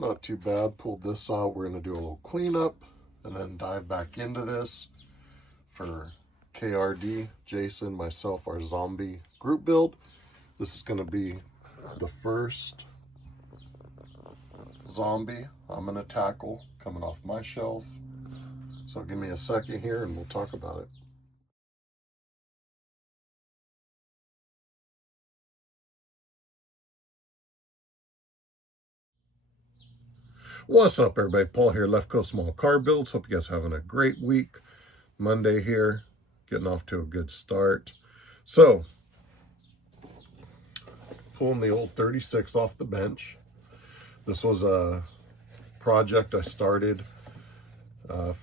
not too bad. Pulled this out. We're going to do a little cleanup and then dive back into this for KRD, Jason, myself, our zombie group build. This is going to be the first zombie I'm going to tackle coming off my shelf. So give me a second here and we'll talk about it. What's up, everybody? Paul here, Left Coast Small Car Builds. Hope you guys are having a great week. Monday here, getting off to a good start. So, pulling the old 36 off the bench. This was a project I started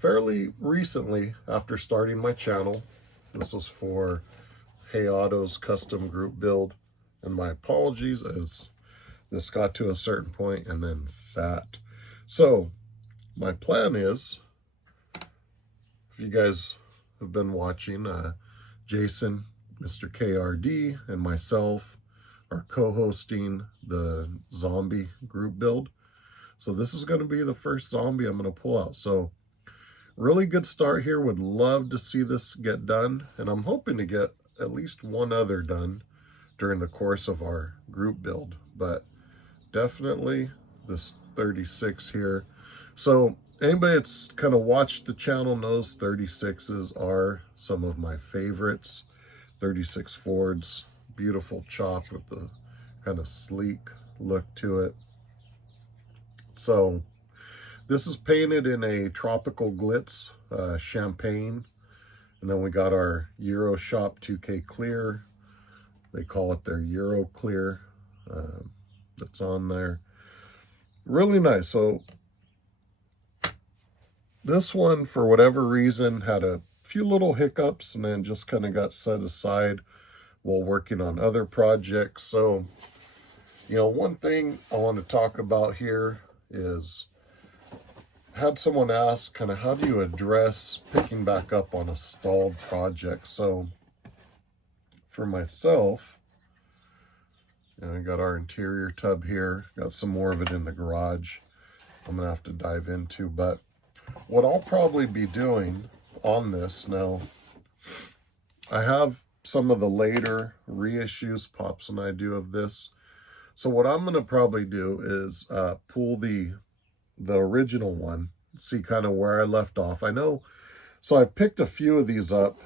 fairly recently after starting my channel. This was for Hey Auto's custom group build. And my apologies as this got to a certain point and then sat. So my plan is, if you guys have been watching, Jason, Mr. KRD, and myself are co-hosting the zombie group build. So this is going to be the first zombie I'm going to pull out. So really good start here. Would love to see this get done. And I'm hoping to get at least one other done during the course of our group build. But definitely this 36 here. So anybody that's kind of watched the channel knows 36s are some of my favorites. 36 Fords, beautiful chop with the kind of sleek look to it. So this is painted in a tropical glitz champagne, and then we got our Euro Shop 2K clear. They call it their Euro clear. That's on there. Really nice. So this one, for whatever reason, had a few little hiccups and then just kind of got set aside while working on other projects. So, you know, one thing I want to talk about here is, I had someone ask kind of how do you address picking back up on a stalled project. So for myself, and I got our interior tub here, got some more of it in the garage I'm gonna have to dive into. But what I'll probably be doing on this now, I have some of the later reissues Pops and I do of this. So what I'm gonna probably do is pull the original one, see kind of where I left off. I know, so I picked a few of these up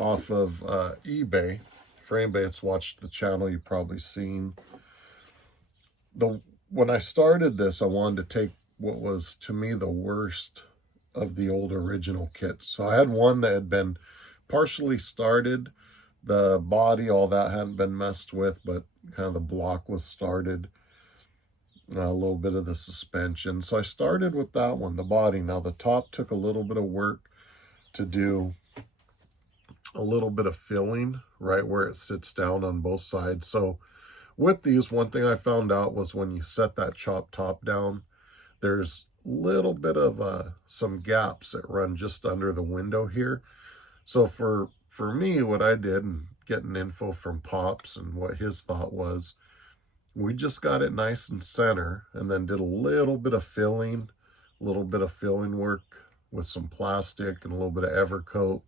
off of eBay. For anybody that's watched the channel, you've probably seen when I started this, I wanted to take what was to me the worst of the old original kits. So I had one that had been partially started, the body, all that hadn't been messed with, but kind of the block was started, a little bit of the suspension. So I started with that one, the body. Now the top took a little bit of work to do, a little bit of filling right where it sits down on both sides. So with these, one thing I found out was when you set that chop top down, there's a little bit of some gaps that run just under the window here. So for me, what I did, and getting info from Pops and what his thought was, we just got it nice and center and then did a little bit of filling work with some plastic and a little bit of Evercoat,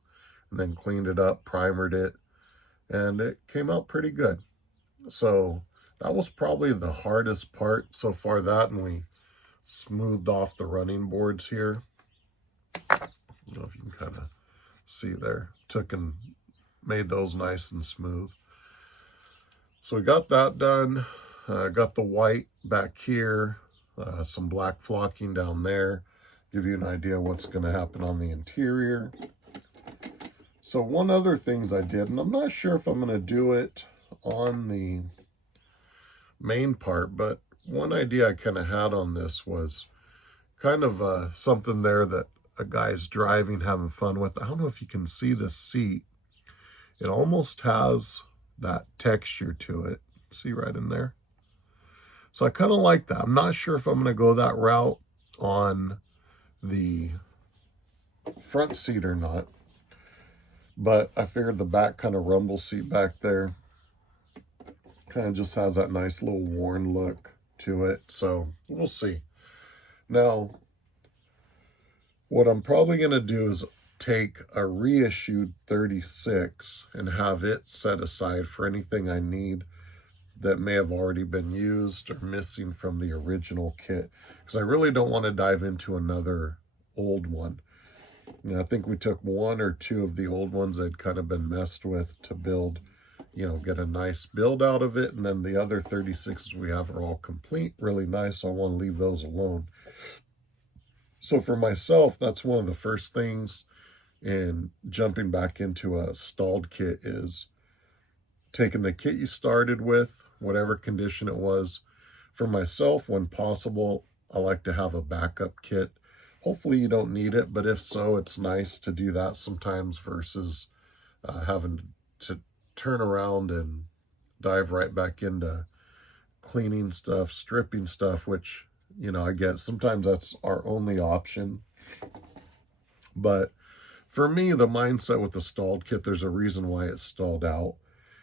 and then cleaned it up, primered it, and it came out pretty good. So that was probably the hardest part so far, that, and we smoothed off the running boards here. I don't know if you can kind of see there. Took and made those nice and smooth. So we got that done. Got the white back here, some black flocking down there. Give you an idea what's going to happen on the interior. So one other things I did, and I'm not sure if I'm going to do it on the main part, but one idea I kind of had on this was kind of something there that a guy's driving, having fun with. I don't know if you can see the seat. It almost has that texture to it. See right in there? So I kind of like that. I'm not sure if I'm going to go that route on the front seat or not. But I figured the back kind of rumble seat back there kind of just has that nice little worn look to it. So we'll see. Now, what I'm probably going to do is take a reissued 36 and have it set aside for anything I need that may have already been used or missing from the original kit, because I really don't want to dive into another old one. You know, I think we took one or two of the old ones that had kind of been messed with to build, you know, get a nice build out of it, and then the other 36s we have are all complete, really nice, so I want to leave those alone. So for myself, that's one of the first things in jumping back into a stalled kit is taking the kit you started with, whatever condition it was. For myself, when possible, I like to have a backup kit. Hopefully you don't need it, but if so, it's nice to do that sometimes versus having to turn around and dive right back into cleaning stuff, stripping stuff, which, you know, I get sometimes that's our only option. But for me, the mindset with the stalled kit, there's a reason why it's stalled out.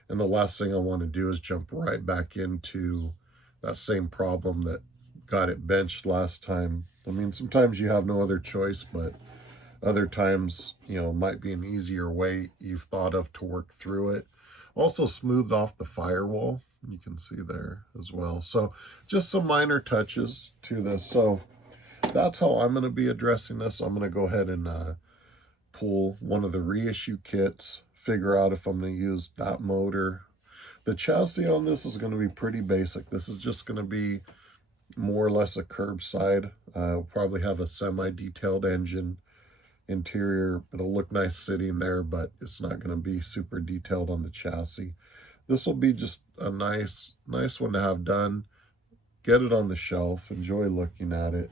And the last thing I want to do is jump right back into that same problem that got it benched last time. I mean, sometimes you have no other choice, but other times, you know, might be an easier way you've thought of to work through it. Also smoothed off the firewall, you can see there as well. So just some minor touches to this. So that's how I'm going to be addressing this. I'm going to go ahead and pull one of the reissue kits, figure out if I'm going to use that motor. The chassis on this is going to be pretty basic. This is just going to be more or less a curbside. We'll probably have a semi-detailed engine. Interior, it'll look nice sitting there, but it's not going to be super detailed on the chassis. This will be just a nice one to have done. Get it on the shelf, enjoy looking at it,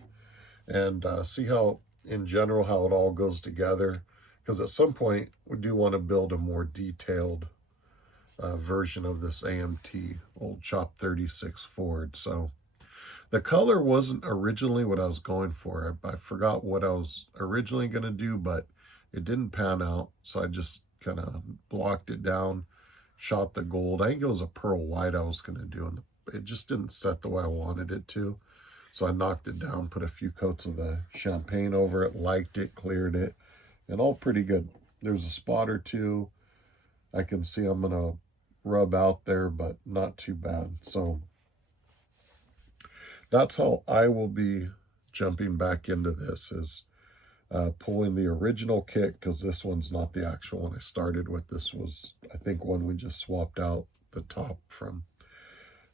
and see how, in general, how it all goes together. Because at some point, we do want to build a more detailed version of this AMT, old Chop 36 Ford. So the color wasn't originally what I was going for. I forgot what I was originally going to do, but it didn't pan out. So I just kind of blocked it down, shot the gold. I think it was a pearl white I was going to do, and it just didn't set the way I wanted it to. So I knocked it down, put a few coats of the champagne over it, liked it, cleared it, and all pretty good. There's a spot or two I can see I'm going to rub out there, but not too bad. So that's how I will be jumping back into this, is pulling the original kit, because this one's not the actual one I started with. This was, I think, one we just swapped out the top from.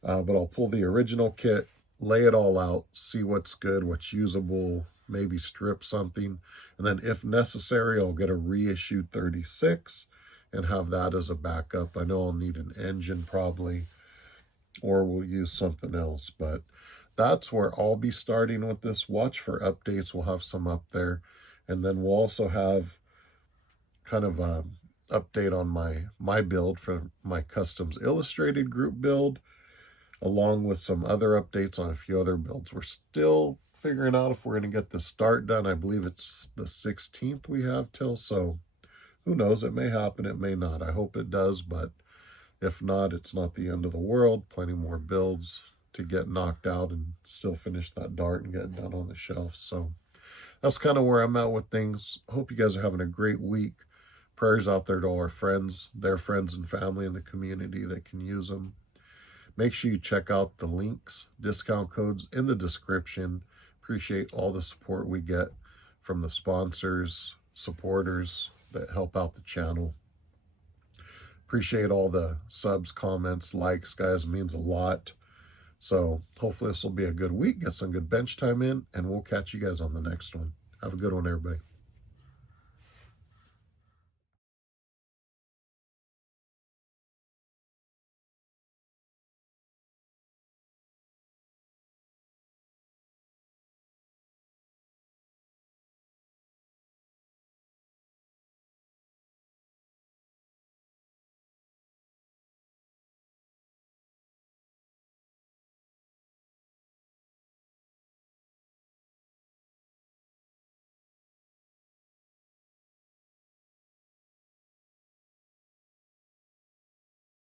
But I'll pull the original kit, lay it all out, see what's good, what's usable, maybe strip something. And then if necessary, I'll get a reissued 36 and have that as a backup. I know I'll need an engine probably, or we'll use something else, but that's where I'll be starting with this. Watch for updates. We'll have some up there. And then we'll also have kind of a update on my build for my Customs Illustrated group build, along with some other updates on a few other builds. We're still figuring out if we're going to get the start done. I believe it's the 16th we have till, so who knows? It may happen, it may not. I hope it does, but if not, it's not the end of the world. Plenty more builds to get knocked out and still finish that dart and get it done on the shelf. So that's kind of where I'm at with things. Hope you guys are having a great week. Prayers out there to all our friends, their friends and family in the community that can use them. Make sure you check out the links, discount codes in the description. Appreciate all the support we get from the sponsors, supporters that help out the channel. Appreciate all the subs, comments, likes, guys. It means a lot. So hopefully this will be a good week. Get some good bench time in, and we'll catch you guys on the next one. Have a good one, everybody.